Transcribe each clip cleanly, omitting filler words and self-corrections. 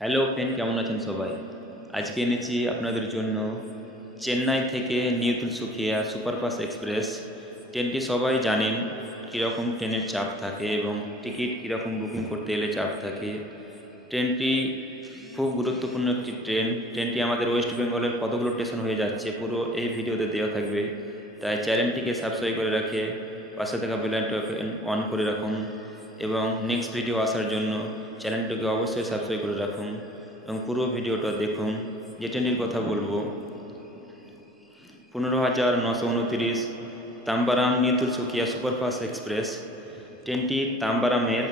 Hello friend, কেমন আছেন সবাই? আজকে এনেছি আপনাদের জন্য চেন্নাই থেকে নিউ তিনসুকিয়া সুপারফাস্ট এক্সপ্রেস ট্রেনটি। সবাই জানেন কীরকম ট্রেনের চাপ থাকে এবং টিকিট কীরকম বুকিং করতে এলে চাপ থাকে। ট্রেনটি খুব গুরুত্বপূর্ণ একটি ট্রেনটি আমাদের ওয়েস্ট বেঙ্গলের কতগুলো স্টেশন হয়ে যাচ্ছে পুরো এই ভিডিওতে দেওয়া থাকবে। তাই চ্যানেলটিকে সাবস্ক্রাইব করে রাখে পাশে থাকা বেল আইকনটি অন করে রাখুন এবং নেক্সট ভিডিও আসার জন্য চ্যানেলটিকে অবশ্যই সাবস্ক্রাইব করে রাখুন এবং পুরো ভিডিওটা দেখুন। যে ট্রেনটির কথা বলবো 15,929 Tambaram new Tinsukia superfast express. ট্রেনটি তাম্বারামের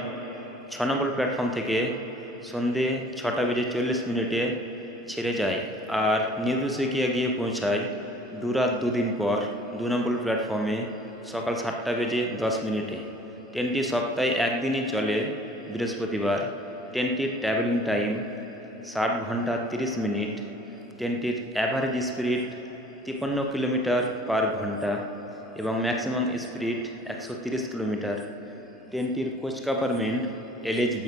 6 নম্বর প্ল্যাটফর্ম থেকে সন্ধে 6:40 ছেড়ে যায় আর নিউ তিনসুকিয়া গিয়ে পৌঁছায় রাত 2 দিন পর 2 নম্বর প্ল্যাটফর্মে সকাল 7:10। ট্রেনটি সপ্তাহে একদিনই চলে, বৃহস্পতিবার। ট্রেনটির ট্রাভেলিং টাইম 60 ঘন্টা 30 মিনিট। ট্রেনটির অ্যাভারেজ স্পিড 53 কিলোমিটার পার ঘন্টা এবং ম্যাক্সিমাম স্পিড 130 কিলোমিটার। ট্রেনটির কোচ কম্পার্টমেন্ট LHB,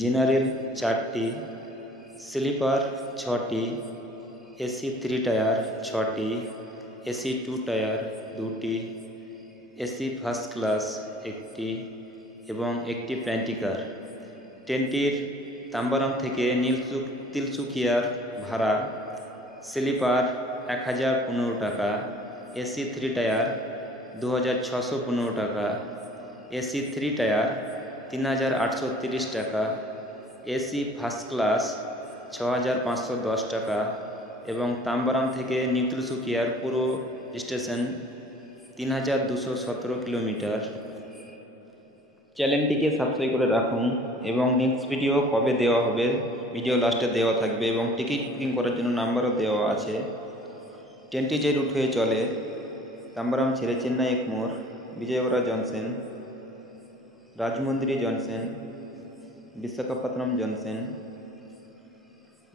জেনারেল 4টি, স্লিপার 6টি, AC 3 টায়ার 6টি, AC 2 টায়ার 2টি, AC ফার্স্ট ক্লাস 1টি এবং একটি প্যান্ট্রি কার। ট্রেনটির তাম্বারাম থেকে তিনসুকিয়ার ভাড়া স্লিপার 1015 টাকা, AC 3 টায়ার 2615 টাকা, AC 3 টায়ার 3830 টাকা, AC ফার্স্ট ক্লাস 6510 টাকা এবং তাম্বারাম থেকে নিউ তিনসুকিয়ার পুরো স্টেশন 3217 কিলোমিটার। চ্যানেলটিকে সাবস্ক্রাইব করে রাখুন এবং নেক্সট ভিডিও কবে দেওয়া হবে ভিডিও লাস্টে দেওয়া থাকবে এবং টিকিট বুকিং করার জন্য নাম্বারও দেওয়া আছে। ট্রেনটি যে রুট হয়ে চলে তাম্বারাম ছেড়ে Chennai Egmore, Vijayawada junction, Rajahmundry junction, Visakhapatnam junction,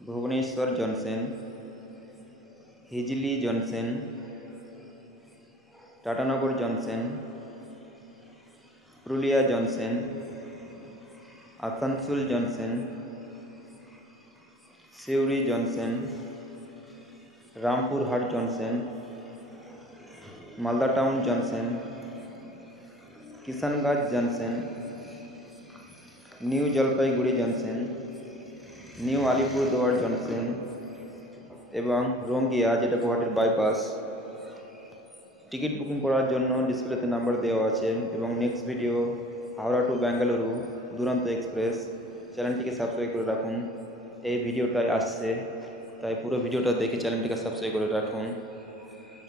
Bhubaneswar junction, Hijli junction, Tatanagar junction, Purulia junction, Asansol junction, Suri junction, Rampurhat junction, Malda town junction, Kishanganj junction, new Jalpaiguri junction, new Alipurduar junction এবং রঙ্গিয়া, যেটা গুয়াহাটির বাইপাস। টিকিট বুকিং করার জন্য ডিসপ্লেতে নাম্বার দেওয়া আছে এবং next video Howrah to Bengaluru Duronto express. চ্যানেলটিকে সাবস্ক্রাইব করে রাখুন। এই ভিডিওটাই আসছে, তাই পুরো ভিডিওটা দেখে চ্যানেলটিকে সাবস্ক্রাইব করে রাখুন।